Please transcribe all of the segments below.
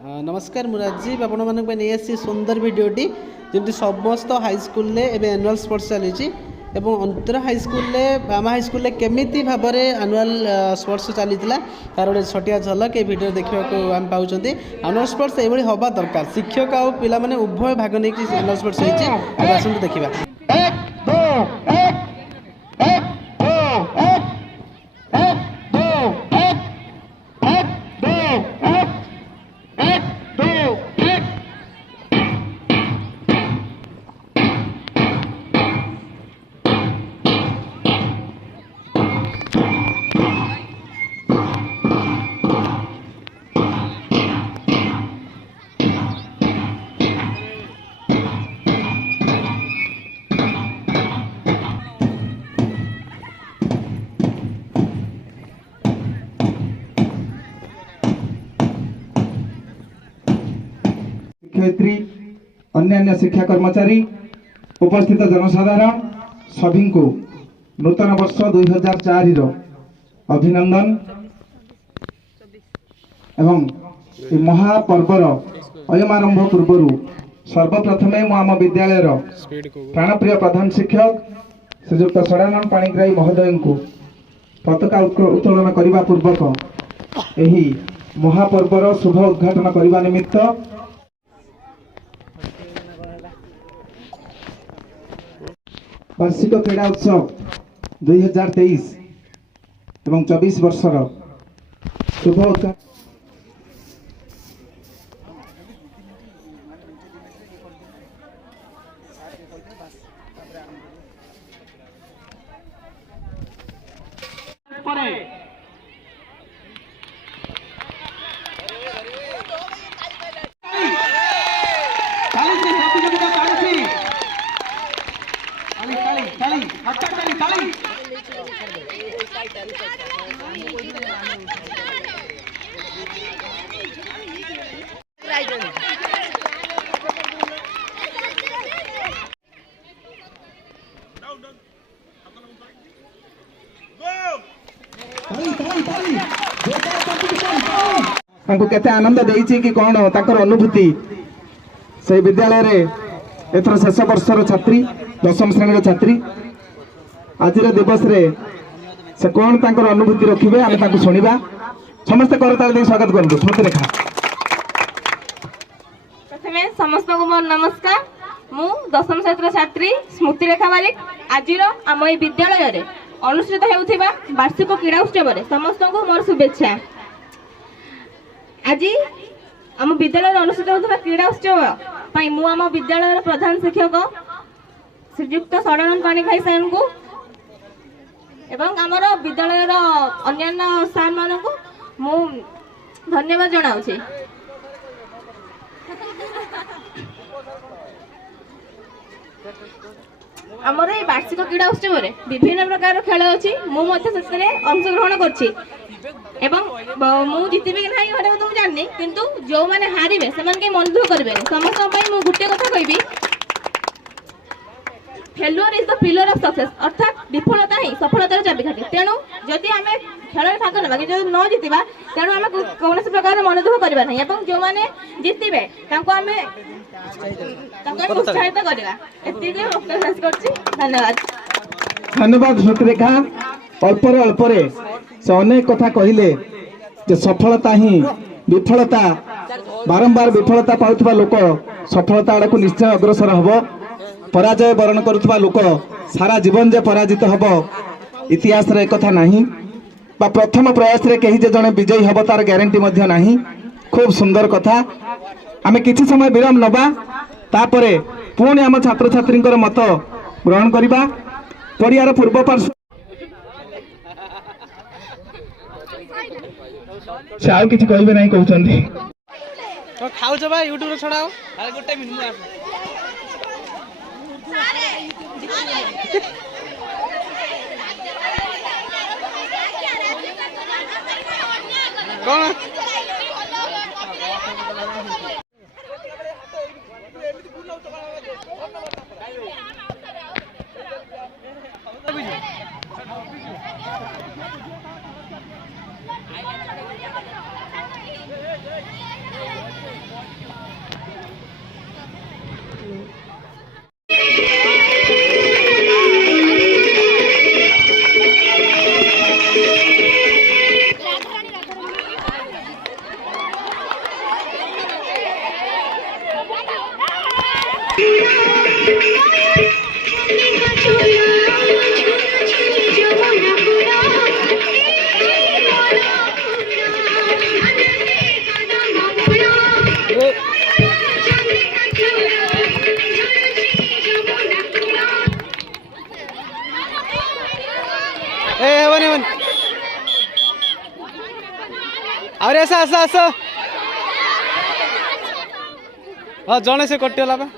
नमस्कार मु राजीव आपण मानक नहीं आसी सुंदर भिडटी जमी समस्त हाईस्कल एनुआल स्पोर्ट्स चली अंतर हाईस्कल आम हाईस्कल केमी भाव में आनुआल स्पोर्ट्स चली तार गोटे छटिया झलक ये भिडियो देखा आम पाँच आनुआल स्पोर्ट्स ये हवा दरकार शिक्षक आउ पिला माने उभय भाग नहीं आनुआल स्पोर्ट्स होती आसतु देखा। शिक्षयित्री अन्य शिक्षा कर्मचारी उपस्थित जनसाधारण सभी को नूतन वर्ष 2004 अभिनंदन एवं महापर्वर अयमारंभ पूर्व सर्वप्रथम आम विद्यालय प्राणप्रिय प्रधान शिक्षक श्रीजुक्त सदानंद पाणिग्राही महोदय को पताका उत्तोलन करने पूर्वक यही महापर्वर शुभ उद्घाटन करने निमित्त वार्षिक क्रीड़ा उत्सव 2023 एवं 24 वर्षर शुभ उद्घाटन केते आनंद देइछि कि कौन ताकर अनुभूति से विद्यालय रे एथर शेष वर्षर छात्री 10म श्रेणी छात्री आज दिवस रे से कौन ताकर अनुभूति रखिबे आमे ताको सुनिबा समस्त करताल दे स्वागत करबो। स्मृति रेखा प्रथमे समस्त को मोर नमस्कार। मु 10म श्रेणी छात्री स्मृति रेखा बारिक आज आम ए विद्यालय रे अनुष्ठित हेउथिबा वार्षिक क्रीड़ा उत्सव रे समस्त को मोर शुभेच्छा। आज आम विद्यालय अनुष्ठित होता क्रीड़ा उत्सव पाई मु आम विद्यालय प्रधान शिक्षक श्रीजुक्त सदानंद पाणिग्राही सार को एवं आमर विद्यालय अन्य सार मान को मु धन्यवाद जनाऊँ। आमर ये वार्षिक क्रीड़ा उत्सव रे विभिन्न प्रकार खेल अच्छी मुझे अंशग्रहण कर जीतबी कि ना तो जानी किंतु जो मैंने हारे से मन दुख करेंगे समस्त मुझे गोटे कथा कहि failure is the pillar of success अर्थात विफलता ही सफलतार चाबिकाठी। तेणु जदि आम खेल में भाग ना कि न जीतवा तेणु आम कौन प्रकार मन दुख करवा नहीं और जो मैंने जीतबे उत्साहित धन्यवाद धन्यवाद श्रुतिरेखा। अल्पर अल्परे से अनेक कथा कहले जे सफलता ही विफलता बारंबार विफलता पाउथबा लोक सफलता आड़ को निश्चय अग्रसर हबो पराजय वरण करुथबा लोक सारा जीवन जे पराजित हबो इतिहास रे कथा नाही बा प्रथम प्रयास रे कहि जे जने विजयी हबो तार ग्यारंटी मध्य नाही। खूब सुंदर कथा आमे किछि समय विराम नबा तापरे पुणी आम छात्र छात्री मत ग्रहण करिबा। पड़ियार पूर्व पार्श्व से आउ किछि कहबे नाही कहउछन्ती तो खाउछ बा यूट्यूब रे छडाओ अरे गोटे मिनिट कौन आस आस आस हाँ जड़े से कटिगला बा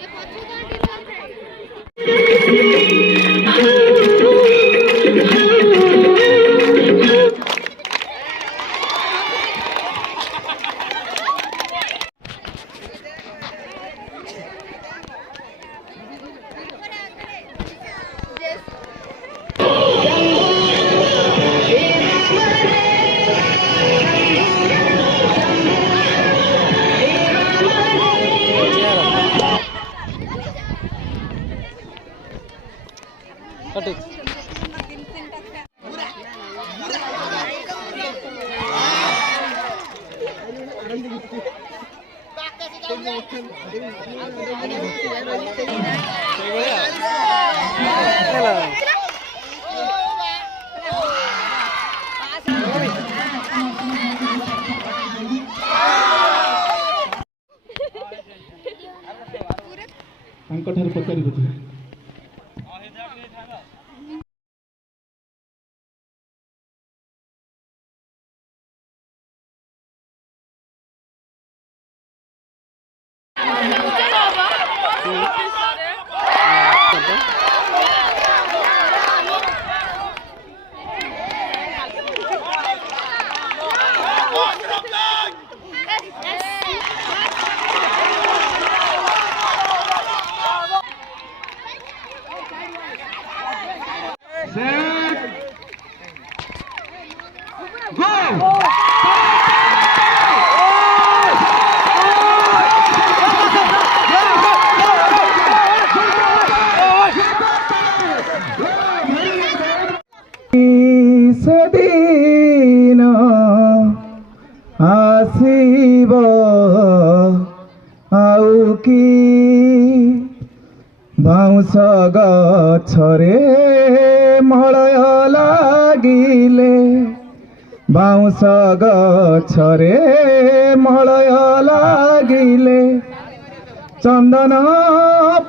ତାଙ୍କଠାରୁ ପଚାରି ବୁଝିବେ। ସେଦିନ ଆସିବ ଆଉ କି ବାଉଁଶ ଗଛରେ ମଳୟ ଲାଗିଲେ ବାଉଁଶ ଗଛରେ ମଳୟ ଲାଗିଲେ ଚନ୍ଦନ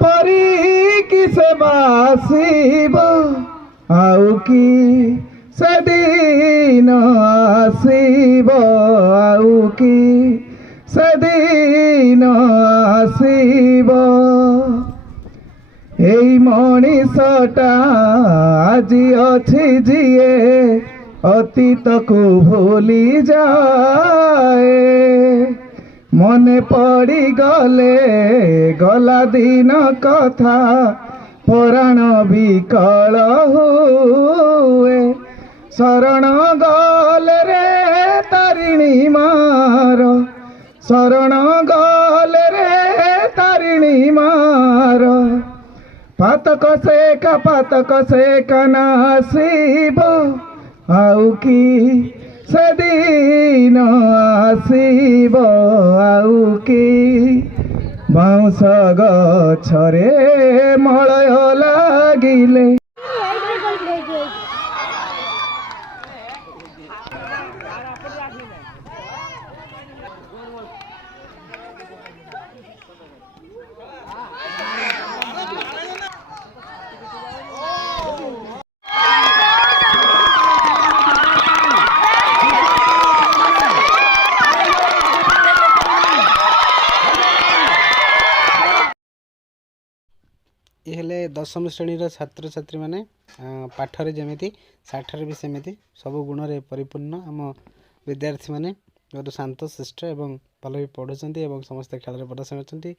ପରିକି ସେ ବାସିବ ଆଉ କି ସେଦିନ ଆସିବ ଆଉ କି ସେଦିନ ଆସିବ ଏଇ ମଣିଷଟା ଆଜି ଅଛି ଯିଏ ଅତୀତକୁ ଭୁଲି ଯାଏ ମନେ ପଡ଼ିଗଲେ ଗଲା ଦିନ କଥା ପରାଣ ବିକଳ ହୁଏ ଶରଣ ଗଲେ ରେ ତାରିଣୀ ମାର ଶରଣ ଗଲେ ରେ ତାରିଣୀ ମାର ପାତକ ସେ ନାସିବ ଆଉ କି ସେଦିନ ଆସିବ ଆଉ କି ବାଉଁଶ ଗଛରେ ମଳୟ ଲାଗିଲେ ये हेले दशम श्रेणीर छात्र छात्री मैंने पाठरे जमी साठरे भी सेमती सब गुण रे परिपूर्ण आम विद्यार्थी मैंने बहुत शांत शिष्ट एवं भल भी पढ़ुंट और समस्त खेल प्रदर्शन होती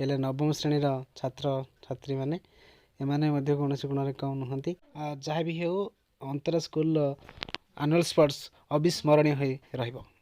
हेले नवम श्रेणीर छात्र छात्री मैंने एमाने कौन गुण कम नुहति जहाँ भी हो अंतर स्कूल एनुअल स्पोर्ट्स अविस्मरणीय हो रहिबो।